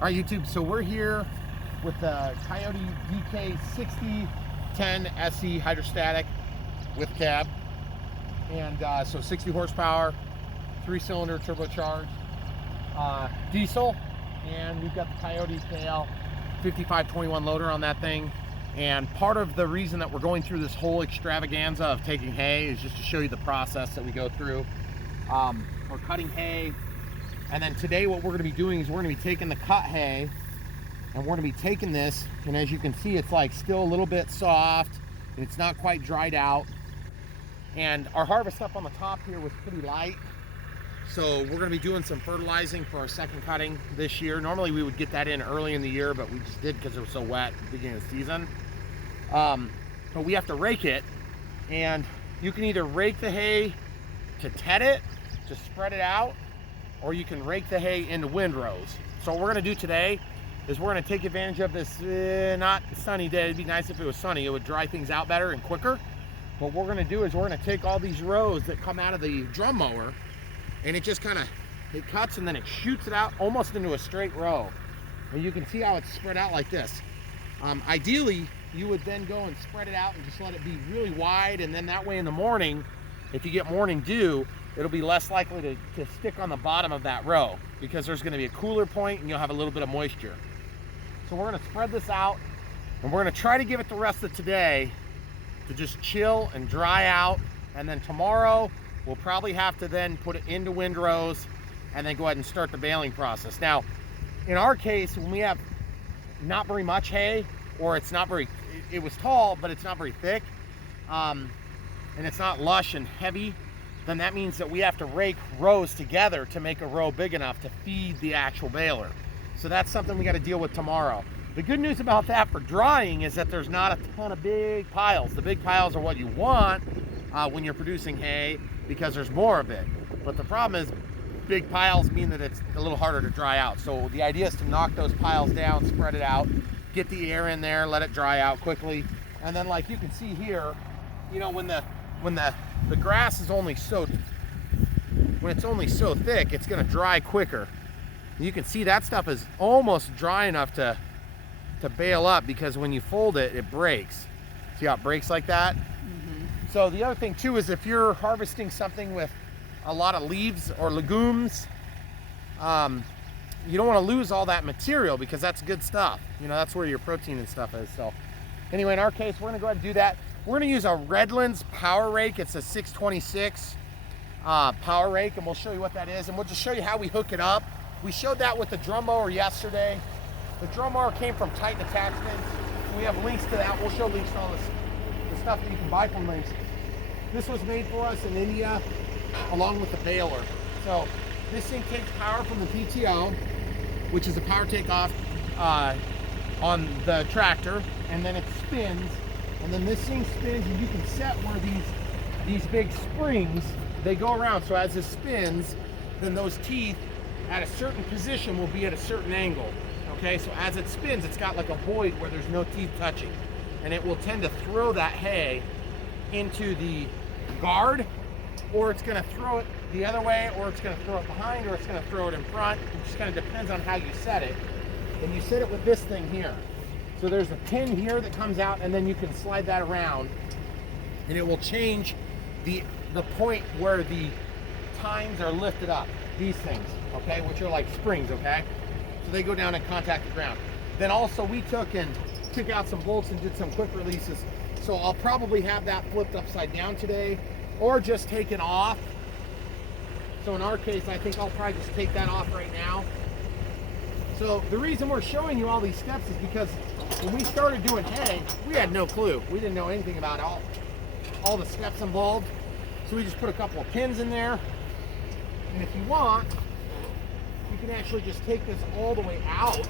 All right, YouTube, so we're here with the Kioti DK6010SE hydrostatic with cab. And so 60 horsepower, 3-cylinder turbocharged diesel. And we've got the Kioti KL 5521 loader on that thing. And part of the reason that we're going through this whole extravaganza of taking hay is just to show you the process that we go through. We're cutting hay. And then today what we're going to be doing is we're going to be taking the cut hay and we're going to be taking this, and as you can see it's like still a little bit soft and it's not quite dried out. And our harvest up on the top here was pretty light, so we're going to be doing some fertilizing for our second cutting this year. Normally we would get that in early in the year, but we just did because it was so wet at the beginning of the season. But we have to rake it, and you can either rake the hay to ted it, to spread it out, or you can rake the hay into windrows. So what we're gonna do today is we're gonna take advantage of this not sunny day. It'd be nice if it was sunny. It would dry things out better and quicker. What we're gonna do is we're gonna take all these rows that come out of the drum mower, and it just it cuts and then it shoots it out almost into a straight row. And you can see how it's spread out like this. Ideally, you would then go and spread it out and just let it be really wide, and then that way in the morning, if you get morning dew, it'll be less likely to stick on the bottom of that row because there's going to be a cooler point and you'll have a little bit of moisture. So we're going to spread this out, and we're going to try to give it the rest of today to just chill and dry out, and then tomorrow we'll probably have to then put it into windrows and then go ahead and start the baling process. Now in our case, when we have not very much hay, or it's not very, it was tall but it's not very thick, and it's not lush and heavy, then that means that we have to rake rows together to make a row big enough to feed the actual baler. So that's something we got to deal with tomorrow. The good news about that for drying is that there's not a ton of big piles. The big piles are what you want when you're producing hay because there's more of it. But the problem is big piles mean that it's a little harder to dry out. So the idea is to knock those piles down, spread it out, get the air in there, let it dry out quickly. And then like you can see here, you know, when the grass is only so, when it's only so thick, it's going to dry quicker. You can see that stuff is almost dry enough to bale up, because when you fold it, it breaks. See how it breaks like that? Mm-hmm. So the other thing too is if you're harvesting something with a lot of leaves or legumes, you don't want to lose all that material because that's good stuff. You know, that's where your protein and stuff is. So anyway, in our case, we're going to go ahead and do that. We're going to use a Redlands power rake. It's a 626 power rake, and we'll show you what that is, and we'll just show you how we hook it up. We showed that with the drum mower yesterday. The drum mower came from Titan Attachments. We have links to that. We'll show links to all the stuff that you can buy from links. This was made for us in India along with the baler. So this thing takes power from the PTO, which is a power takeoff on the tractor, and then it spins. And then this thing spins, and you can set where these big springs, they go around. So as it spins, then those teeth at a certain position will be at a certain angle. Okay, so as it spins, it's got like a void where there's no teeth touching, and it will tend to throw that hay into the guard, or it's going to throw it the other way, or it's going to throw it behind, or it's going to throw it in front. It just kind of depends on how you set it. And you set it with this thing here. So there's a pin here that comes out, and then you can slide that around, and it will change the point where the tines are lifted up, these things, okay, which are like springs, okay? So they go down and contact the ground. Then also we took out some bolts and did some quick releases. So I'll probably have that flipped upside down today, or just taken off. So in our case, I think I'll probably just take that off right now. So the reason we're showing you all these steps is because when we started doing hay, we had no clue. We didn't know anything about all the steps involved. So we just put a couple of pins in there. And if you want, you can actually just take this all the way out,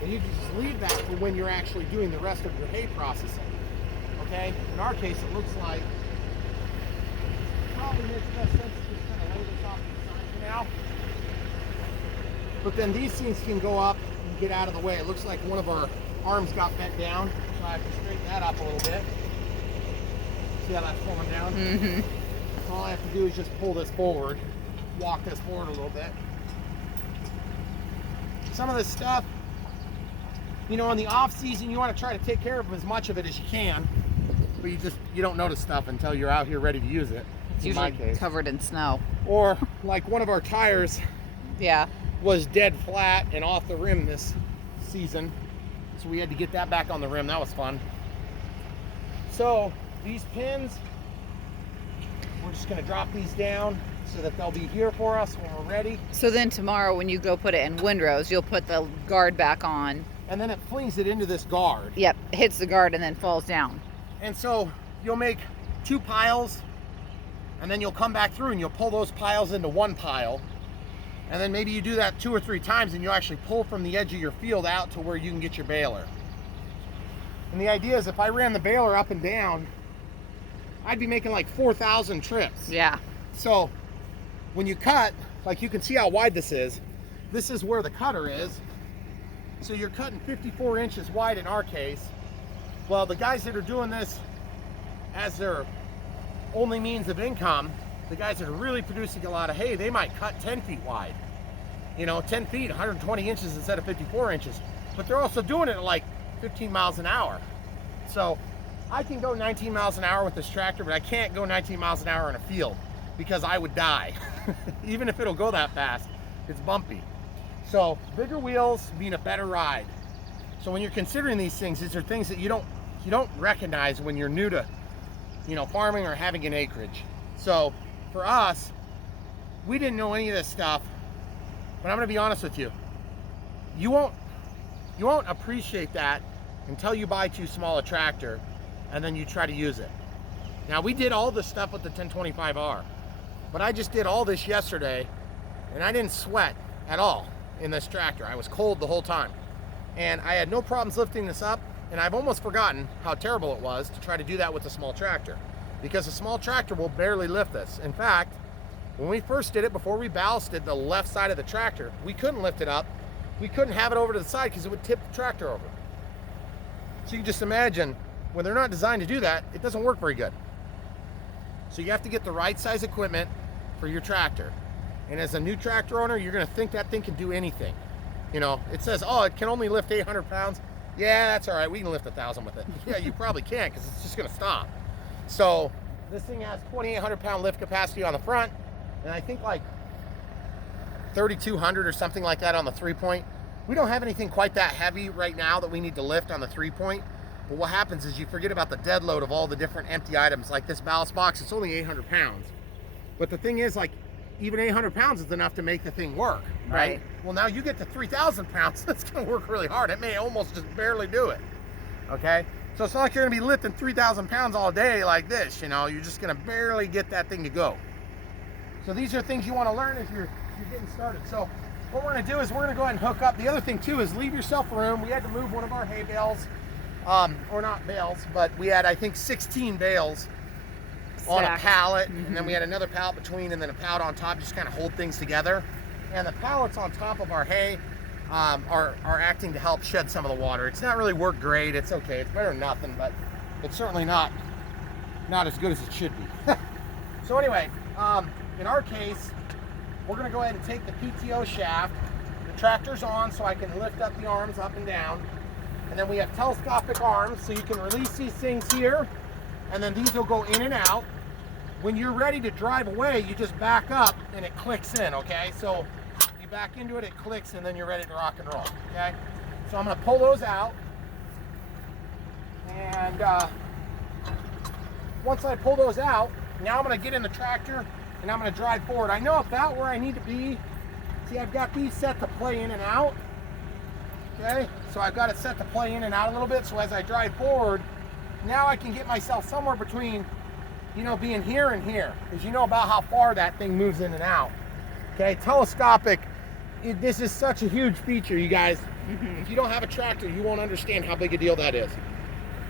and you can just leave that for when you're actually doing the rest of your hay processing. Okay? In our case, it looks like probably makes best sense to just kind of lay this off to the side for now. But then these things can go up and get out of the way. It looks like one of our arms got bent down, so I have to straighten that up a little bit. See how that's pulling down? Mm-hmm. So all I have to do is just pull this forward, walk this forward a little bit. some of this stuff, you know, in the off season, you want to try to take care of as much of it as you can, but you don't notice stuff until you're out here ready to use it. It's usually covered in snow. Or like one of our tires, yeah, was dead flat and off the rim this season, so we had to get that back on the rim. That was fun. So these pins, we're just going to drop these down so that they'll be here for us when we're ready. So then tomorrow when you go put it in Windrows, you'll put the guard back on. And then it flings it into this guard. Yep, hits the guard and then falls down. And so you'll make 2 piles, and then you'll come back through and you'll pull those piles into one pile. And then maybe you do that 2 or 3 times and you'll actually pull from the edge of your field out to where you can get your baler. And the idea is if I ran the baler up and down, I'd be making like 4,000 trips. Yeah. So when you cut, like you can see how wide this is where the cutter is. So you're cutting 54 inches wide in our case. Well, the guys that are doing this as their only means of income, the guys that are really producing a lot of hay, they might cut 10 feet wide. You know, 10 feet, 120 inches instead of 54 inches. But they're also doing it at like 15 miles an hour. So I can go 19 miles an hour with this tractor, but I can't go 19 miles an hour in a field because I would die. Even if it'll go that fast, it's bumpy. So bigger wheels mean a better ride. So when you're considering these things, these are things that you don't recognize when you're new to, you know, farming or having an acreage. So for us, we didn't know any of this stuff, but I'm gonna be honest with you. You won't appreciate that until you buy too small a tractor and then you try to use it. Now we did all this stuff with the 1025R, but I just did all this yesterday and I didn't sweat at all in this tractor. I was cold the whole time and I had no problems lifting this up, and I've almost forgotten how terrible it was to try to do that with a small tractor, because a small tractor will barely lift this. In fact, when we first did it, before we ballasted the left side of the tractor, we couldn't lift it up. We couldn't have it over to the side because it would tip the tractor over. So you can just imagine, when they're not designed to do that, it doesn't work very good. So you have to get the right size equipment for your tractor. And as a new tractor owner, you're gonna think that thing can do anything. You know, it says, oh, it can only lift 800 pounds. Yeah, that's all right, we can lift 1,000 with it. Yeah, you probably can, because it's just gonna stop. So this thing has 2,800 pound lift capacity on the front, and I think like 3,200 or something like that on the 3-point. We don't have anything quite that heavy right now that we need to lift on the 3-point, but what happens is you forget about the dead load of all the different empty items. Like this ballast box, it's only 800 pounds. But the thing is, like, even 800 pounds is enough to make the thing work, right? Well, now you get to 3,000 pounds, that's gonna work really hard. It may almost just barely do it, okay? So it's not like you're gonna be lifting 3,000 pounds all day like this, you know? You're just gonna barely get that thing to go. So these are things you wanna learn as you're getting started. So what we're gonna do is we're gonna go ahead and hook up. The other thing too is leave yourself room. We had to move one of our hay bales, or not bales, but we had, I think, 16 bales on a pallet, and then we had another pallet between, and then a pallet on top, just kind of hold things together. And the pallets on top of our hay are acting to help shed some of the water. It's not really worked great. It's okay. It's better than nothing, but it's certainly not as good as it should be. So anyway, in our case, we're going to go ahead and take the PTO shaft. The tractor's on, so I can lift up the arms up and down. And then we have telescopic arms, so you can release these things here, and then these will go in and out. When you're ready to drive away, you just back up and it clicks in, okay? So you back into it, it clicks, and then you're ready to rock and roll, okay? So I'm gonna pull those out. And once I pull those out, now I'm gonna get in the tractor and I'm gonna drive forward. I know about where I need to be. See, I've got these set to play in and out, okay? So I've got it set to play in and out a little bit, so as I drive forward, now I can get myself somewhere between, you know, being here and here, because you know about how far that thing moves in and out. Okay, telescopic, this is such a huge feature, you guys. If you don't have a tractor, you won't understand how big a deal that is.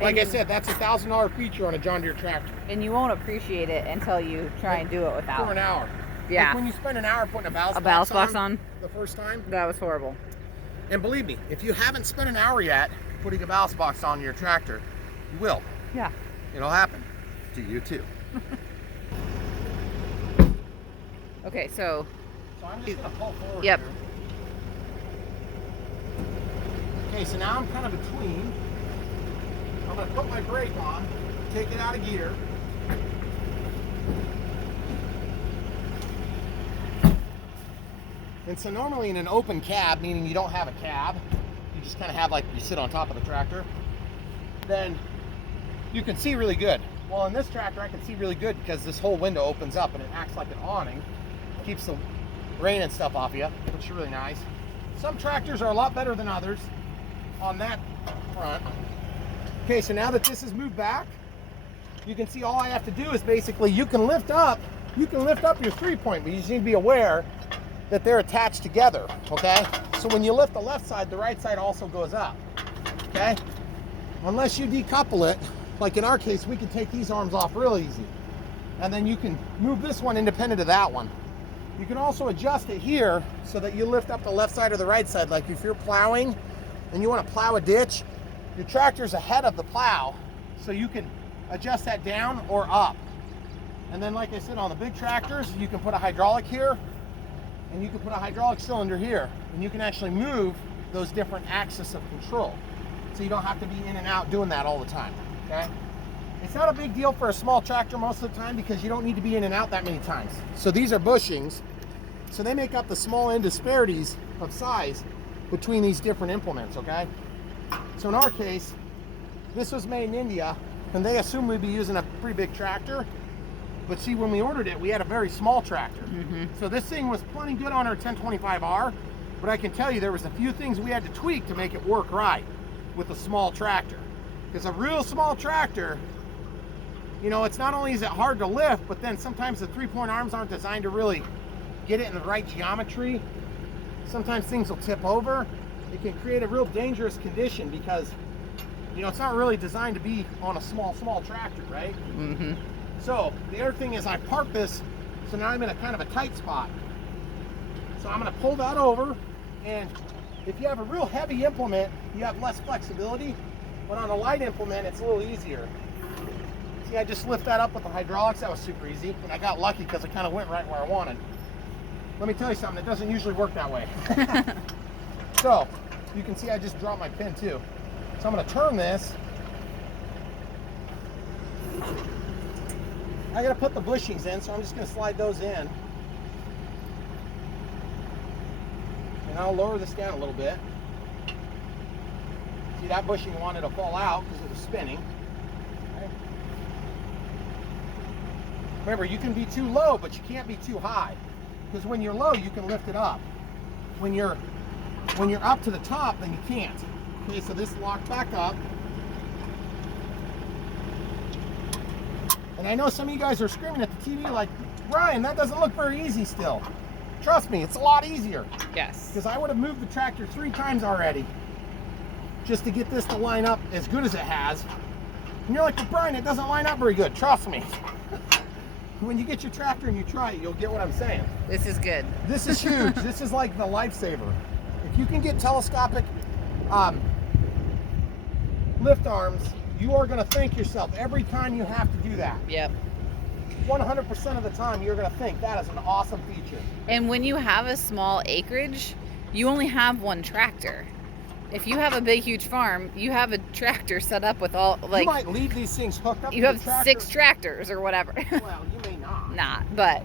Like I said, that's a $1,000 feature on a John Deere tractor. And you won't appreciate it until you try and do it without. For an hour. Yeah. Like when you spend an hour putting a ballast box on the first time. That was horrible. And believe me, if you haven't spent an hour yet putting a ballast box on your tractor, you will. Yeah. It'll happen to you too. Okay, so I'm just gonna pull forward. Yep. Here. Okay, so now I'm kind of between. I'm going to put my brake on, take it out of gear. And so normally in an open cab, meaning you don't have a cab, you just kind of have like you sit on top of the tractor, then you can see really good. Well, in this tractor, I can see really good because this whole window opens up and it acts like an awning, keeps the rain and stuff off you, which is really nice. Some tractors are a lot better than others on that front. Okay, so now that this has moved back, you can see all I have to do is basically, you can lift up your 3-point, but you just need to be aware that they're attached together, okay? So when you lift the left side, the right side also goes up, okay? Unless you decouple it, like in our case, we can take these arms off real easy. And then you can move this one independent of that one. You can also adjust it here so that you lift up the left side or the right side. Like if you're plowing and you want to plow a ditch, your tractor's ahead of the plow, so you can adjust that down or up. And then like I said, on the big tractors, you can put a hydraulic here, and you can put a hydraulic cylinder here, and you can actually move those different axes of control. So you don't have to be in and out doing that all the time, okay? It's not a big deal for a small tractor most of the time because you don't need to be in and out that many times. So these are bushings, so they make up the small end disparities of size between these different implements, okay? So in our case, this was made in India, and they assumed we'd be using a pretty big tractor. But see, when we ordered it, we had a very small tractor. So this thing was plenty good on our 1025R, but I can tell you there was a few things we had to tweak to make it work right with a small tractor. Because a real small tractor, you know, it's not only is it hard to lift, but then sometimes the 3-point arms aren't designed to really get it in the right geometry. Sometimes things will tip over. It can create a real dangerous condition because, you know, it's not really designed to be on a small tractor, right? So the other thing is I parked this, so now I'm in a kind of a tight spot. So I'm going to pull that over, and if you have a real heavy implement, you have less flexibility, but on a light implement, it's a little easier. See, I just lift that up with the hydraulics. That was super easy, and I got lucky because it kind of went right where I wanted. Let me tell you something, it doesn't usually work that way. So you can see I just dropped my pin too. So I'm going to turn this. I gotta put the bushings in, so I'm just gonna slide those in. And I'll lower this down a little bit. See, that bushing wanted to fall out because it was spinning. Okay. Remember, you can be too low, but you can't be too high. Because when you're low, you can lift it up. When you're up to the top, then you can't. Okay, so this locked back up. And I know some of you guys are screaming at the TV like, Ryan, that doesn't look very easy still. Trust me, it's a lot easier. Yes. Because I would have moved the tractor 3 times already just to get this to line up as good as it has. And you're like, well, Brian, it doesn't line up very good. Trust me. When you get your tractor and you try it, you'll get what I'm saying. This is good. This is huge. This is like the lifesaver. If you can get telescopic lift arms, you are going to thank yourself every time you have to do that. Yep. 100% of the time, you're going to think that is an awesome feature. And when you have a small acreage, you only have one tractor. If you have a big, huge farm, you have a tractor set up with all, like... You might leave these things hooked up. You have 6 tractors or whatever. Well, you may not. Not, but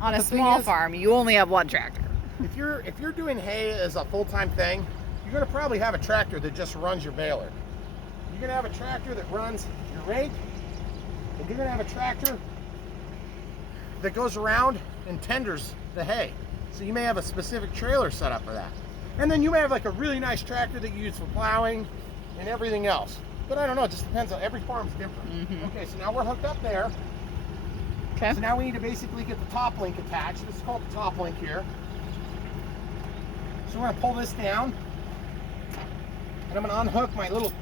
on a small farm, you only have one tractor. If you're doing hay as a full-time thing, you're going to probably have a tractor that just runs your baler. You're going to have a tractor that runs your rake, and you're going to have a tractor that goes around and tenders the hay. So you may have a specific trailer set up for that. And then you may have like a really nice tractor that you use for plowing and everything else. But I don't know, it just depends on, every farm's different. Okay, so now we're hooked up there. Okay. So now we need to basically get the top link attached. This is called the top link here. So we're going to pull this down. And I'm going to unhook my little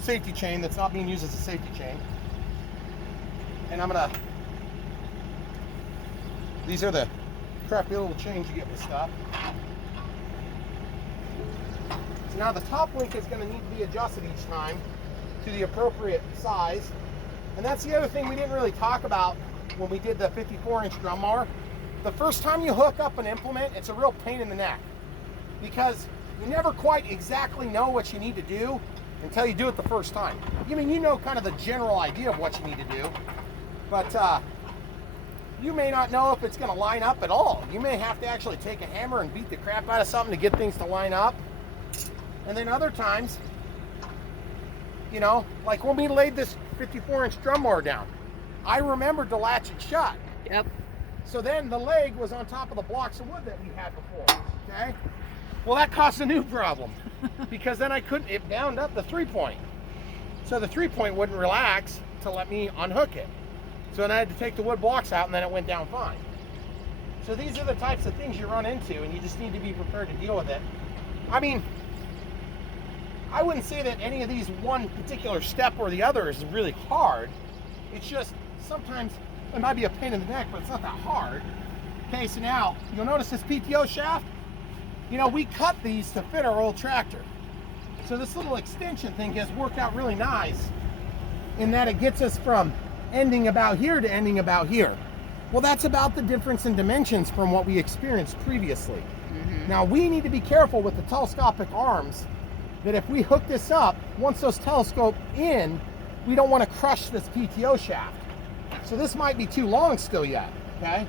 safety chain that's not being used as a safety chain. And I'm going to, these are the crappy little chains you get with stuff. So now the top link is going to need to be adjusted each time to the appropriate size. And that's the other thing we didn't really talk about when we did the 54-inch drum mower. The first time you hook up an implement, it's a real pain in the neck because you never quite exactly know what you need to do until you do it the first time. I mean, you know kind of the general idea of what you need to do, but you may not know if it's going to line up at all. You may have to actually take a hammer and beat the crap out of something to get things to line up. And then other times, you know, like when we laid this 54-inch drum mower down, I remembered to latch it shut. Yep. So then the leg was on top of the blocks of wood that we had before, okay? Well, that caused a new problem because then I couldn't, it bound up the 3-point. So the 3-point wouldn't relax to let me unhook it. So then I had to take the wood blocks out and then it went down fine. So these are the types of things you run into and you just need to be prepared to deal with it. I mean, I wouldn't say that any of these one particular step or the other is really hard. It's just sometimes it might be a pain in the neck, but it's not that hard. Okay, so now you'll notice this PTO shaft. You know, we cut these to fit our old tractor. So this little extension thing has worked out really nice in that it gets us from ending about here to ending about here. Well, that's about the difference in dimensions from what we experienced previously. Now we need to be careful with the telescopic arms that if we hook this up, once those telescope in, we don't want to crush this PTO shaft. So this might be too long still yet, okay?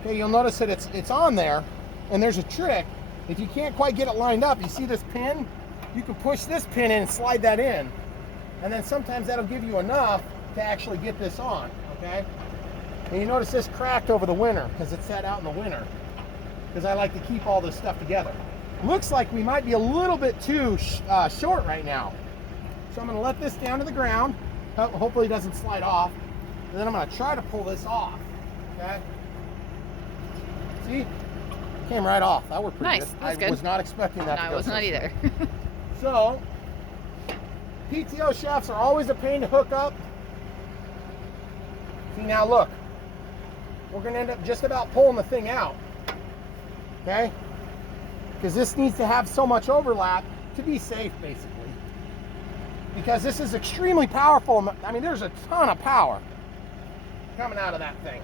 Okay, you'll notice that it's on there, and there's a trick. If you can't quite get it lined up, you see this pin? You can push this pin in and slide that in, and then sometimes that'll give you enough to actually get this on, okay? And you notice this cracked over the winter because it sat out in the winter because I like to keep all this stuff together. Looks like we might be a little bit too short right now. So I'm going to let this down to the ground. Hopefully it doesn't slide off. And then I'm going to try to pull this off, okay? See? Came right off. That worked pretty nice. good. That's I good. was not expecting that to go. I was not either. So, PTO shafts are always a pain to hook up. See, now look. We're going to end up just about pulling the thing out. Okay? Because this needs to have so much overlap to be safe, basically. Because this is extremely powerful. I mean, there's a ton of power coming out of that thing.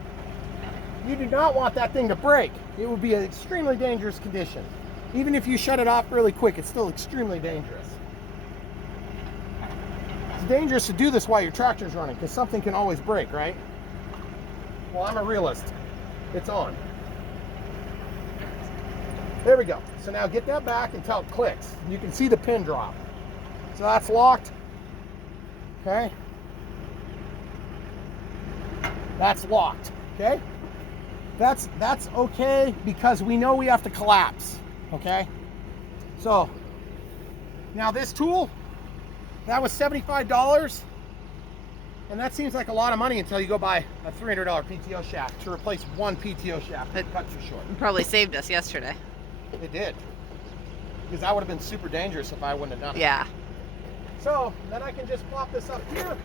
You do not want that thing to break. It would be an extremely dangerous condition. Even if you shut it off really quick, it's still extremely dangerous. It's dangerous to do this while your tractor's running because something can always break, right? Well, I'm a realist. It's on. There we go. So now get that back until it clicks. You can see the pin drop. So that's locked. Okay? That's locked. Okay? That's okay because we know we have to collapse. Okay? So now this tool, that was $75. And that seems like a lot of money until you go buy a $300 PTO shaft to replace one PTO shaft that cut too short. It probably saved us yesterday. It did. Because that would have been super dangerous if I wouldn't have done it. Yeah. So then I can just plop this up here.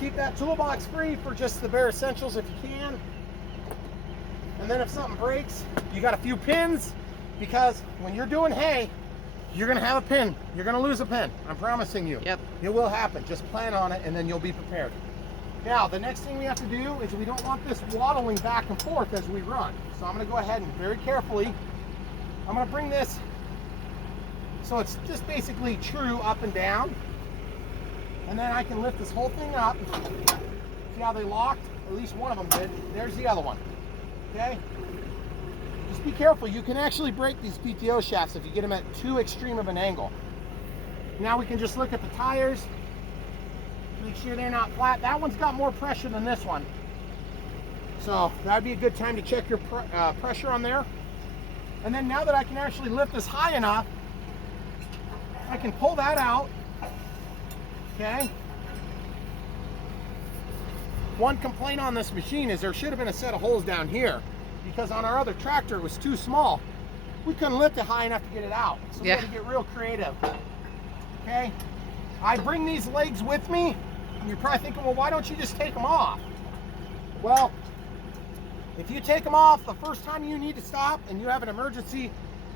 Keep that toolbox free for just the bare essentials if you can. And then if something breaks, you got a few pins because when you're doing hay, you're going to have a pin. You're going to lose a pin. I'm promising you. Yep. It will happen. Just plan on it and then you'll be prepared. Now, the next thing we have to do is we don't want this waddling back and forth as we run. So I'm going to go ahead and very carefully, I'm going to bring this so it's just basically true up and down. And then I can lift this whole thing up. See how they locked? At least one of them did. There's the other one. Okay? Just be careful. You can actually break these PTO shafts if you get them at too extreme of an angle. Now we can just look at the tires. Make sure they're not flat. That one's got more pressure than this one. So that would be a good time to check your pressure on there. And then now that I can actually lift this high enough, I can pull that out. Okay. One complaint on this machine is there should have been a set of holes down here because on our other tractor it was too small. We couldn't lift it high enough to get it out. So we had to get real creative. Okay. I bring these legs with me. And you're probably thinking, well, why don't you just take them off? Well, if you take them off the first time you need to stop and you have an emergency,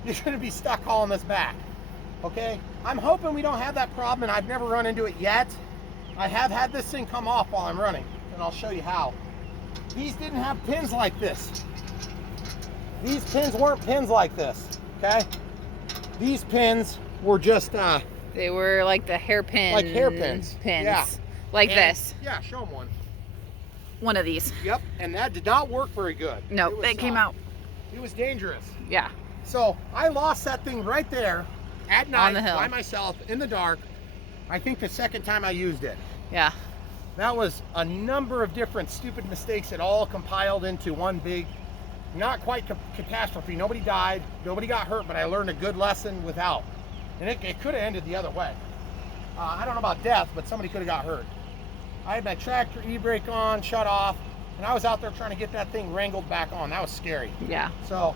you're going to be stuck hauling this back. Okay? I'm hoping we don't have that problem, and I've never run into it yet. I have had this thing come off while I'm running, and I'll show you how. These didn't have pins like this. These pins weren't pins like this. Okay? these pins were just They were like the hairpin. like hairpins. Pins. Yeah. Like And, this. Yeah, show them one. One of these. Yep, and that did not work very good. No, it came out. It was dangerous. Yeah. So I lost that thing right there at night On the hill. by myself in the dark. I think the second time I used it. Yeah. That was a number of different stupid mistakes that all compiled into one big, not quite catastrophe. Nobody died, nobody got hurt, but I learned a good lesson without. And it could have ended the other way. I don't know about death, but somebody could have got hurt. I had my tractor e-brake on, shut off, and I was out there trying to get that thing wrangled back on. That was scary. Yeah. So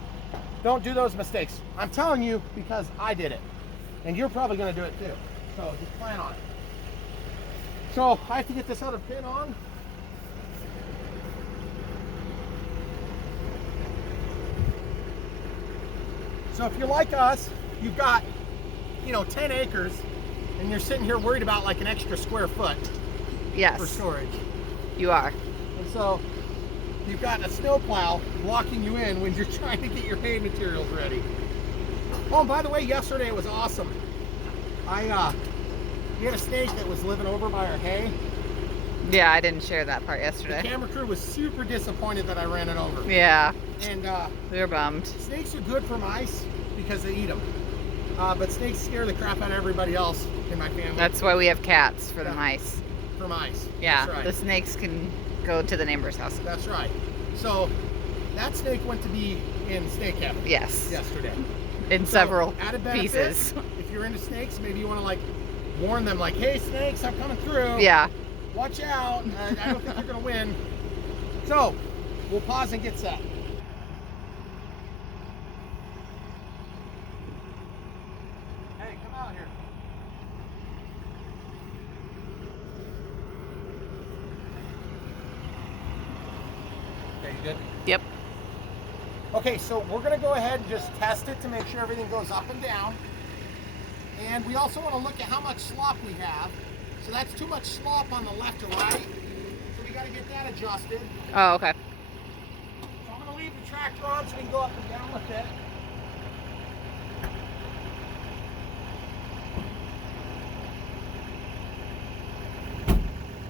don't do those mistakes. I'm telling you because I did it. And you're probably going to do it too. So just plan on it. So I have to get this other pin on. So if you're like us, you've got, 10 acres and you're sitting here worried about like an extra square foot Yes. for storage. You are. And so you've got a snowplow blocking you in when you're trying to get your hay materials ready. Oh, and by the way, yesterday it was awesome. We had a snake that was living over by our hay. Yeah, I didn't share that part The yesterday. camera crew was super disappointed that I ran it over. Yeah. And We were bummed. snakes are good for mice because they eat them. But snakes scare the crap out of everybody else in my family. That's why we have cats for the Yeah. mice. For mice. Yeah. That's right. The snakes can go to the neighbor's house. That's right. So that snake went to be in snake heaven Yes. yesterday. In So, several added benefit, pieces. If you're into snakes, maybe you want to like warn them, like, "Hey, snakes, I'm coming through. Yeah. Watch out. I don't think you're gonna win." So we'll pause and get set. Hey, come out here. Okay, you good? Yep. Okay, so we're gonna go ahead and just test it to make sure everything goes up and down. And we also want to look at how much slop we have. So that's too much slop on the left or right. So we got to get that adjusted. Oh, okay. So I'm going to leave the tractor on so we can go up and down with it.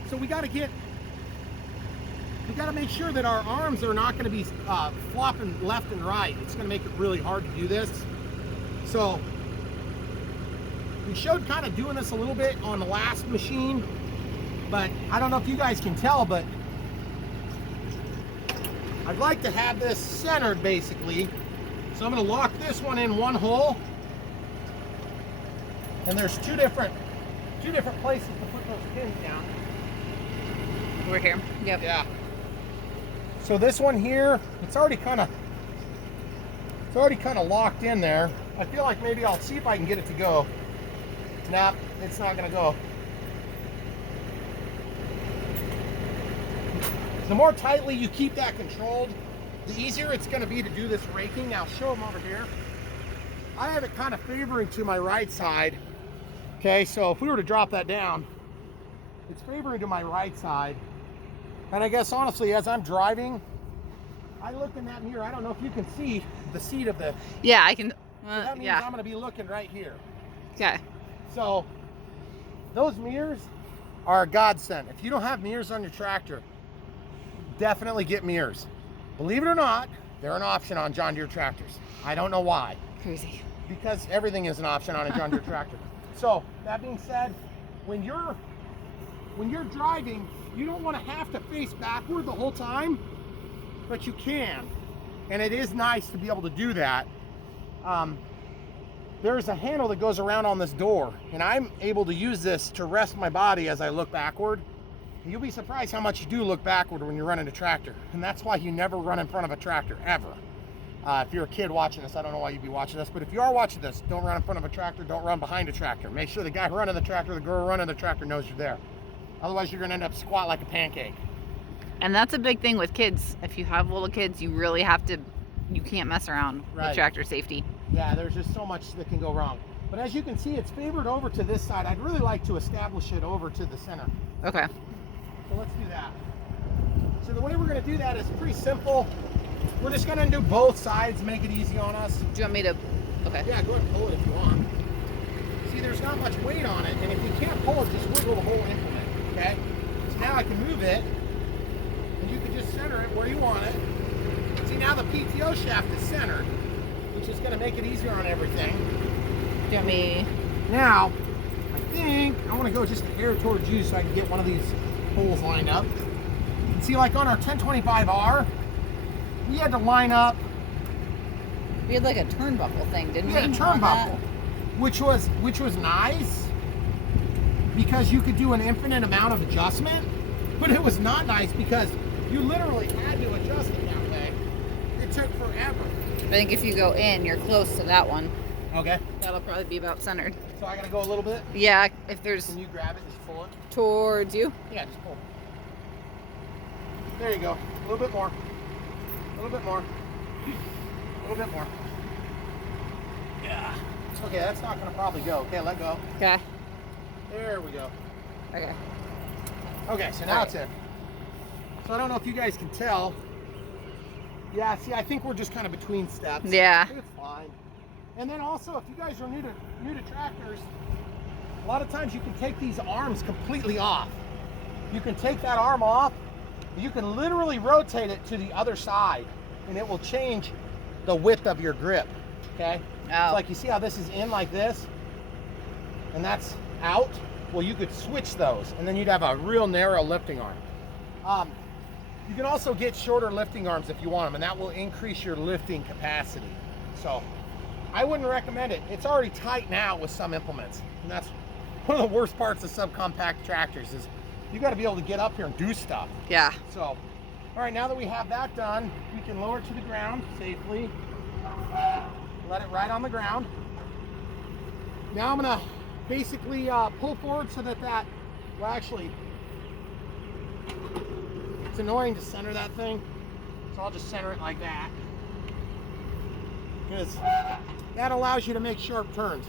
So we got to make sure that our arms are not going to be flopping left and right. It's going to make it really hard to do this. So we showed kind of doing this a little bit on the last machine, but I don't know if you guys can tell, but I'd like to have this centered basically. So I'm going to lock this one in one hole, and there's two different places to put those pins down. We're here. Yep. Yeah. So this one here, it's already kind of locked in there. I feel like maybe I'll see if I can get it to go. Nah, it's not gonna go. The more tightly you keep that controlled, the easier it's gonna be to do this raking. Now show them over here. I have it kind of favoring to my right side. Okay, so if we were to drop that down, it's favoring to my right side. And I guess honestly, as I'm driving, I look in that mirror. I don't know if you can see the seat of the. Yeah, I can. That means Yeah. I'm gonna be looking right here. Okay. So those mirrors are a godsend. If you don't have mirrors on your tractor, definitely get mirrors. Believe it or not, they're an option on John Deere tractors. I don't know why. Crazy. Because everything is an option on a John Deere tractor. So that being said, when you're driving, you don't want to have to face backward the whole time, but you can. And it is nice to be able to do that. There's a handle that goes around on this door, and I'm able to use this to rest my body as I look backward. You'll be surprised how much you do look backward when you're running a tractor. And that's why you never run in front of a tractor, ever. If you're a kid watching this, I don't know why you'd be watching this, but if you are watching this, don't run in front of a tractor, don't run behind a tractor. Make sure the guy running the tractor, the girl running the tractor knows you're there. Otherwise, you're gonna end up squat like a pancake. And that's a big thing with kids. If you have little kids, you really have to, you can't mess around Right. with tractor safety. Yeah, there's just so much that can go wrong. But as you can see, it's favored over to this side. I'd really like to establish it over to the center. Okay. So let's do that. So the way we're gonna do that is pretty simple. We're just gonna do both sides, make it easy on us. Do you want me to Okay. Yeah, go ahead and pull it if you want. See, there's not much weight on it, and if you can't pull it, just wiggle the whole implement, okay? So now I can move it, and you can just center it where you want it. See, now the PTO shaft is centered, which is going to make it easier on everything. Do you want me? Now, I think I want to go just a hair towards you so I can get one of these holes lined up. And see, like on our 1025R, we had to line up. We had like a turnbuckle thing, didn't we? We had a turnbuckle, which was nice because you could do an infinite amount of adjustment, but it was not nice because you literally had to adjust it that way. It took forever. I think if you go in, you're close to that one. Okay. That'll probably be about centered. So I gotta go a little bit? Yeah, if there's... Can you grab it and just pull it? Towards you? Yeah, just pull. There you go. A little bit more. A little bit more. A little bit more. Yeah. Okay, that's not gonna probably go. Okay, let go. Okay. There we go. Okay. Okay, so now it's in. So I don't know if you guys can tell. Yeah, see, I think we're just kind of between steps. Yeah. It's fine. And then also, if you guys are new to tractors, a lot of times you can take these arms completely off. You can take that arm off, you can literally rotate it to the other side, and it will change the width of your grip, okay? Oh. So like you see how this is in like this, and that's out? Well, you could switch those, and then you'd have a real narrow lifting arm. You can also get shorter lifting arms if you want them, and that will increase your lifting capacity. So I wouldn't recommend it. It's already tight now with some implements, and that's one of the worst parts of subcompact tractors is you got to be able to get up here and do stuff. Yeah. So, all right, now that we have that done, we can lower it to the ground safely. Let it ride on the ground. Now I'm gonna basically pull forward so that well, actually, it's annoying to center that thing, so I'll just center it like that. Because that allows you to make sharp turns.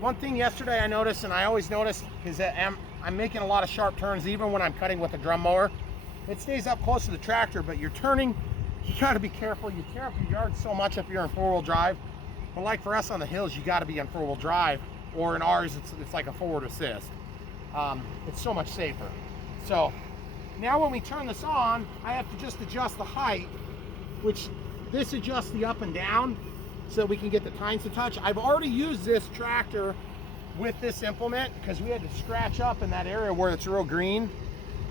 One thing yesterday I noticed, and I always notice, is that I'm making a lot of sharp turns even when I'm cutting with a drum mower. It stays up close to the tractor, but you're turning, you gotta be careful. You tear up your yard so much if you're in four-wheel drive. But like for us on the hills, you gotta be on four-wheel drive, or in ours, it's like a forward assist. It's so much safer. So now when we turn this on, I have to just adjust the height, which this adjusts the up and down so that we can get the tines to touch. I've already used this tractor with this implement because we had to scratch up in that area where it's real green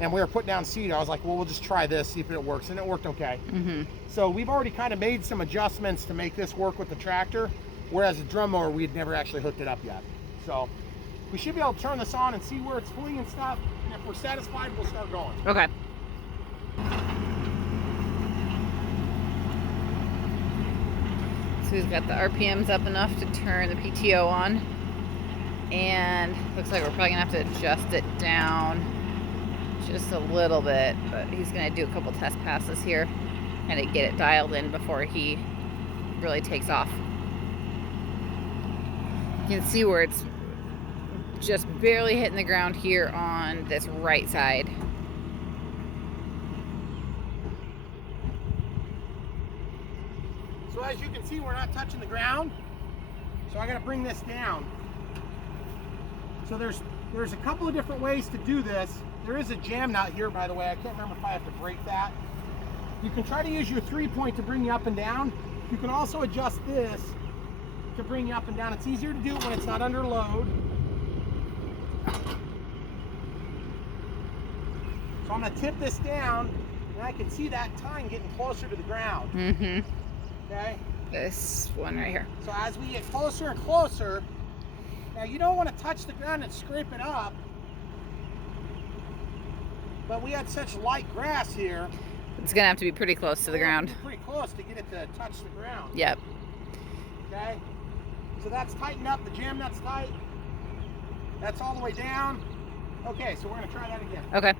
and we were putting down seed. I was like, well, we'll just try this, see if it works, and it worked okay. Mm-hmm. So we've already kind of made some adjustments to make this work with the tractor, whereas the drum mower, we had never actually hooked it up yet. So we should be able to turn this on and see where it's pulling and stuff, and if we're satisfied, we'll start going. Okay. So he's got the RPMs up enough to turn the PTO on. And looks like we're probably gonna have to adjust it down just a little bit, but he's gonna do a couple test passes here and to get it dialed in before he really takes off. You can see where it's just barely hitting the ground here on this right side. So as you can see, we're not touching the ground. So I gotta bring this down. So there's a couple of different ways to do this. There is a jam nut here, by the way. I can't remember if I have to break that. You can try to use your 3-point to bring you up and down. You can also adjust this to bring you up and down. It's easier to do it when it's not under load. So I'm gonna tip this down, and I can see that tine getting closer to the ground. Mm-hmm. Okay? This one right here. So as we get closer and closer, now you don't want to touch the ground and scrape it up, but we had such light grass here. It's gonna have to be pretty close to the ground. Pretty close to get it to touch the ground. Yep. Okay. So that's tightened up. The jam nut's tight. That's all the way down. Okay, so we're gonna try that again. Okay.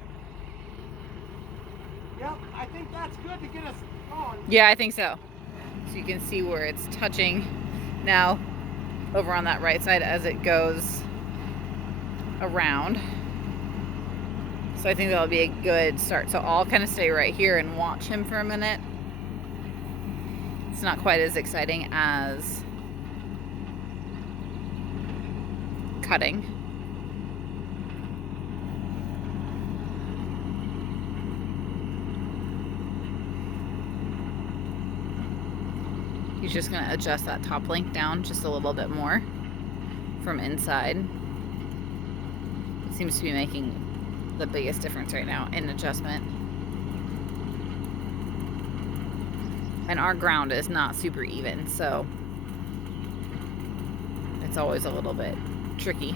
Yep, I think that's good to get us going. Yeah, I think so. So you can see where it's touching now over on that right side as it goes around. So I think that'll be a good start. So I'll kind of stay right here and watch him for a minute. It's not quite as exciting as cutting. He's just going to adjust that top link down just a little bit more from inside. It seems to be making the biggest difference right now in adjustment. And our ground is not super even, so it's always a little bit tricky,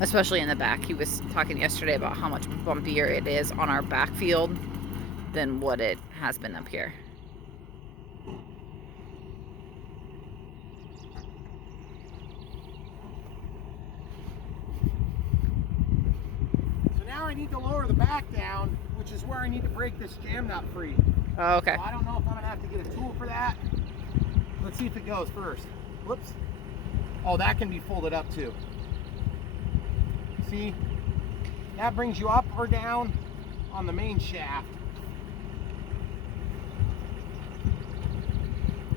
especially in the back. He was talking yesterday about how much bumpier it is on our back field than what it has been up here. I need to lower the back down, which is where I need to break this jam nut free. Oh, okay. So I don't know if I'm gonna have to get a tool for that. Let's see if it goes first. Whoops. Oh, that can be folded up too. See? That brings you up or down on the main shaft. Do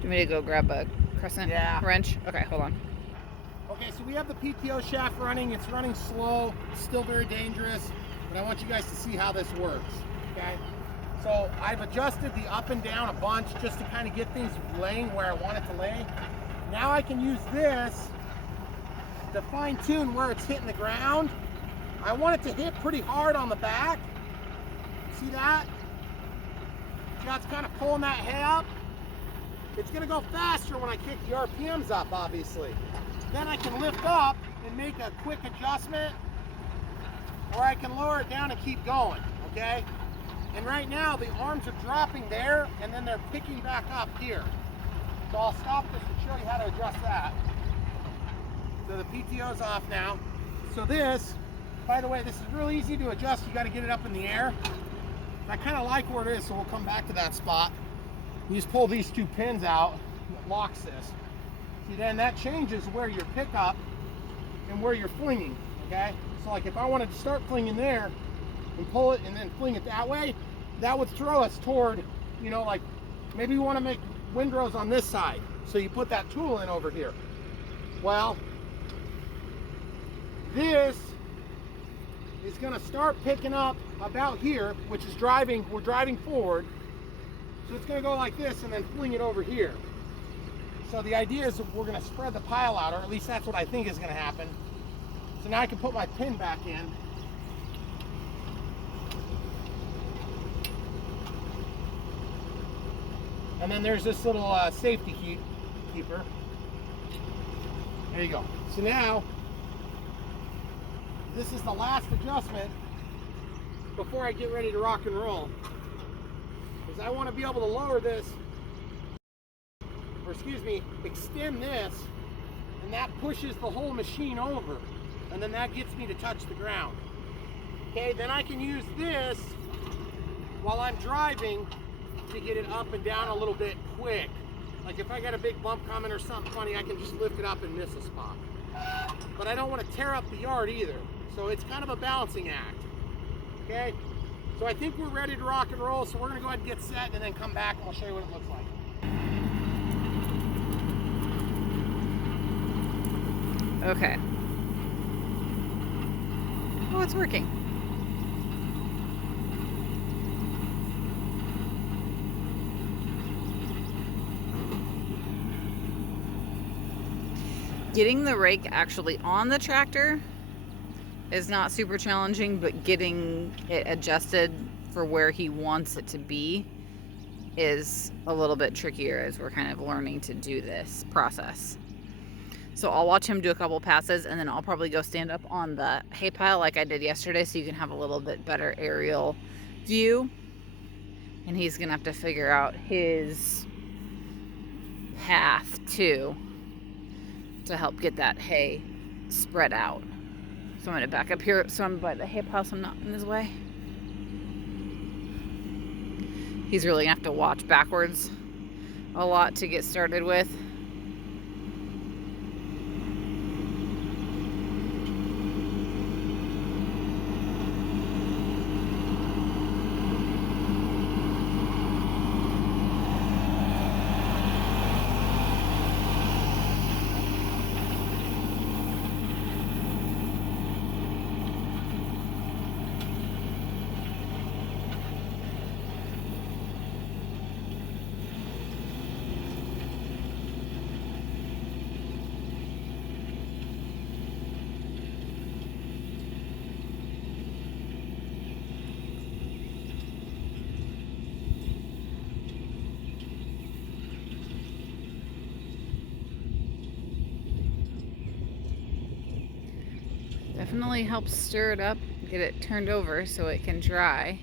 you want me to go grab a crescent wrench? Okay, hold on. Okay, so we have the PTO shaft running. It's running slow. It's still very dangerous. But I want you guys to see how this works, okay? So I've adjusted the up and down a bunch just to kind of get things laying where I want it to lay. Now I can use this to fine tune where it's hitting the ground. I want it to hit pretty hard on the back. See that? See how it's kind of pulling that hay up? It's gonna go faster when I kick the RPMs up, obviously. Then I can lift up and make a quick adjustment, or I can lower it down and keep going, okay? And right now the arms are dropping there and then they're picking back up here. So I'll stop this and show you how to adjust that. So the PTO's off now. So this, by the way, this is really easy to adjust. You got to get it up in the air. I kind of like where it is, so we'll come back to that spot. You just pull these two pins out, it locks this. See, then that changes where your pickup and where you're flinging, okay? So like if I wanted to start flinging there and pull it and then fling it that way, that would throw us toward, you know, like maybe you want to make windrows on this side. So you put that tool in over here. Well, this is going to start picking up about here, which is driving, we're driving forward. So it's going to go like this and then fling it over here. So the idea is that we're going to spread the pile out, or at least that's what I think is going to happen. So now I can put my pin back in. And then there's this little safety keeper. There you go. So now, this is the last adjustment before I get ready to rock and roll. Because I want to be able to lower this, or excuse me, extend this, and that pushes the whole machine over. And then that gets me to touch the ground. Okay, then I can use this while I'm driving to get it up and down a little bit quick. Like if I got a big bump coming or something funny, I can just lift it up and miss a spot. But I don't want to tear up the yard either. So it's kind of a balancing act. Okay, so I think we're ready to rock and roll. So we're gonna go ahead and get set and then come back and I'll show you what it looks like. Okay. Oh, it's working. Getting the rake actually on the tractor is not super challenging, but getting it adjusted for where he wants it to be is a little bit trickier as we're kind of learning to do this process. So I'll watch him do a couple passes and then I'll probably go stand up on the hay pile like I did yesterday so you can have a little bit better aerial view. And he's gonna have to figure out his path too to help get that hay spread out. So I'm gonna back up here so I'm by the hay pile so I'm not in his way. He's really gonna have to watch backwards a lot to get started with. Definitely helps stir it up, get it turned over so it can dry.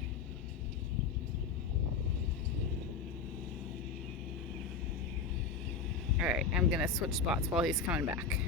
All right, I'm gonna switch spots while he's coming back.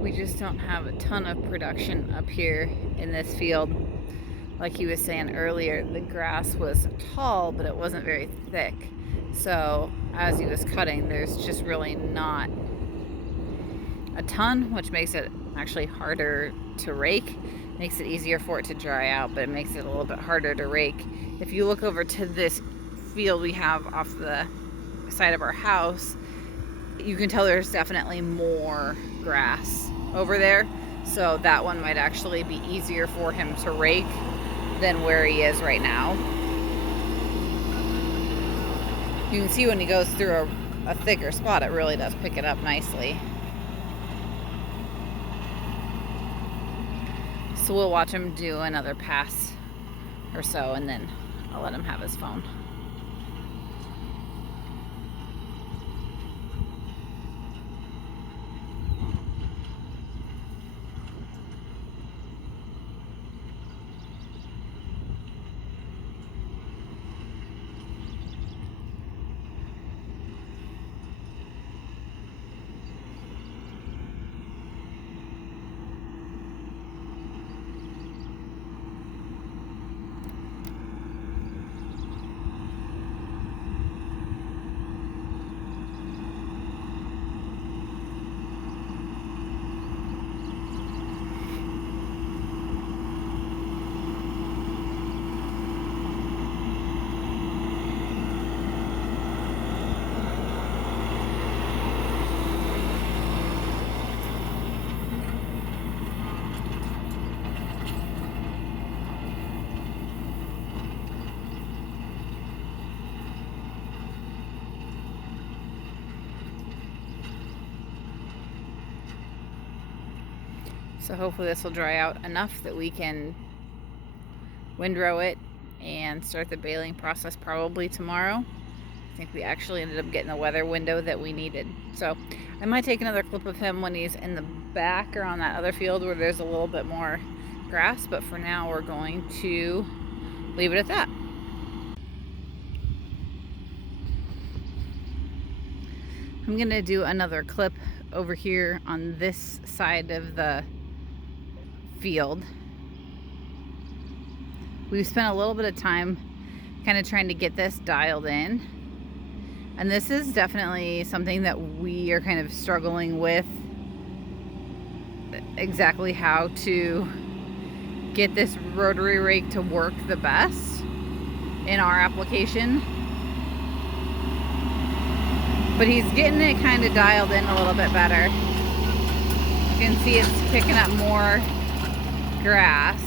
We just don't have a ton of production up here in this field. Like he was saying earlier, the grass was tall, but it wasn't very thick. So as he was cutting, there's just really not a ton, which makes it actually harder to rake. Makes it easier for it to dry out, but it makes it a little bit harder to rake. If you look over to this field we have off the side of our house, you can tell there's definitely more grass over there. So that one might actually be easier for him to rake than where he is right now. You can see when he goes through a thicker spot, it really does pick it up nicely. So we'll watch him do another pass or so, and then I'll let him have his phone. So hopefully this will dry out enough that we can windrow it and start the baling process probably tomorrow. I think we actually ended up getting the weather window that we needed. So I might take another clip of him when he's in the back or on that other field where there's a little bit more grass, but for now we're going to leave it at that. I'm gonna do another clip over here on this side of the field. We've spent a little bit of time kind of trying to get this dialed in, and this is definitely something that we are kind of struggling with, exactly how to get this rotary rake to work the best in our application. But he's getting it kind of dialed in a little bit better. You can see it's picking up more grass.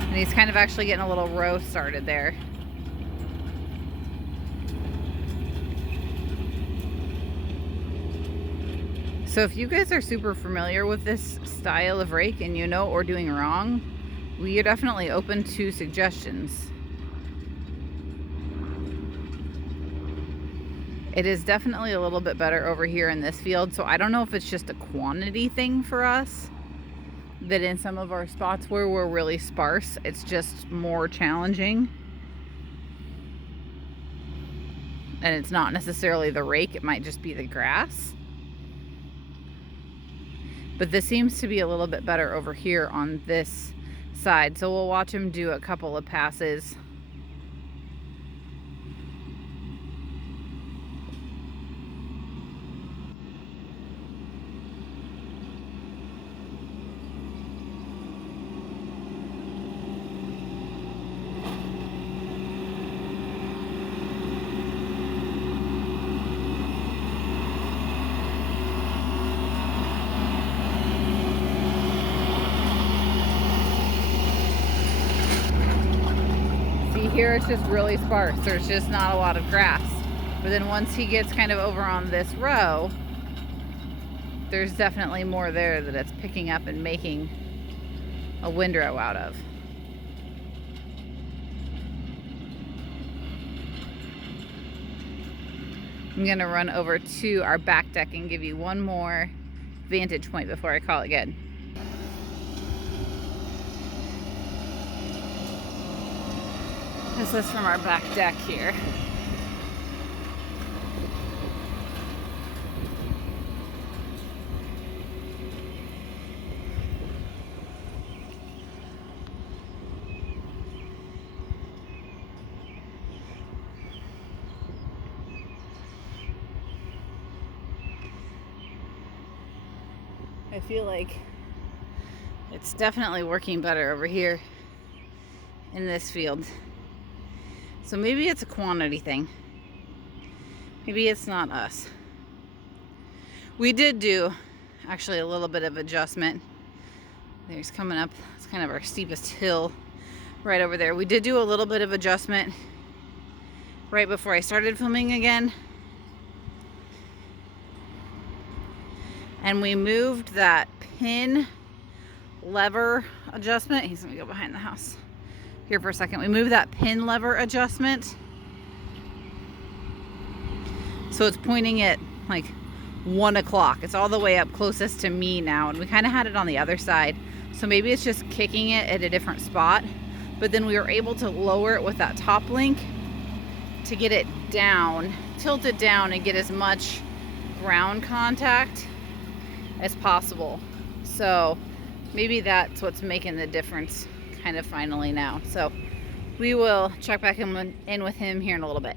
And he's kind of actually getting a little row started there. So if you guys are super familiar with this style of rake and you know what we're doing wrong, we are definitely open to suggestions. It is definitely a little bit better over here in this field, so I don't know if it's just a quantity thing for us, that in some of our spots where we're really sparse, it's just more challenging. And it's not necessarily the rake, it might just be the grass. But this seems to be a little bit better over here on this side, so we'll watch him do a couple of passes. here it's just really sparse. There's just not a lot of grass. But then once he gets kind of over on this row, there's definitely more there that it's picking up and making a windrow out of. I'm gonna run over to our back deck and give you one more vantage point before I call it good. This is from our back deck here. I feel like it's definitely working better over here in this field. So maybe it's a quantity thing. Maybe it's not us. We did do actually a little bit of adjustment. There's coming up, it's kind of our steepest hill right over there. We did do a little bit of adjustment right before I started filming again. And we moved that pin lever adjustment. He's gonna go behind the house here for a second. We moved that pin lever adjustment. So it's pointing at like 1 o'clock. It's all the way up closest to me now. And we kind of had it on the other side. So maybe it's just kicking it at a different spot. But then we were able to lower it with that top link to get it down, tilt it down and get as much ground contact as possible. So maybe that's what's making the difference kind of finally now. So we will check back in with him here in a little bit.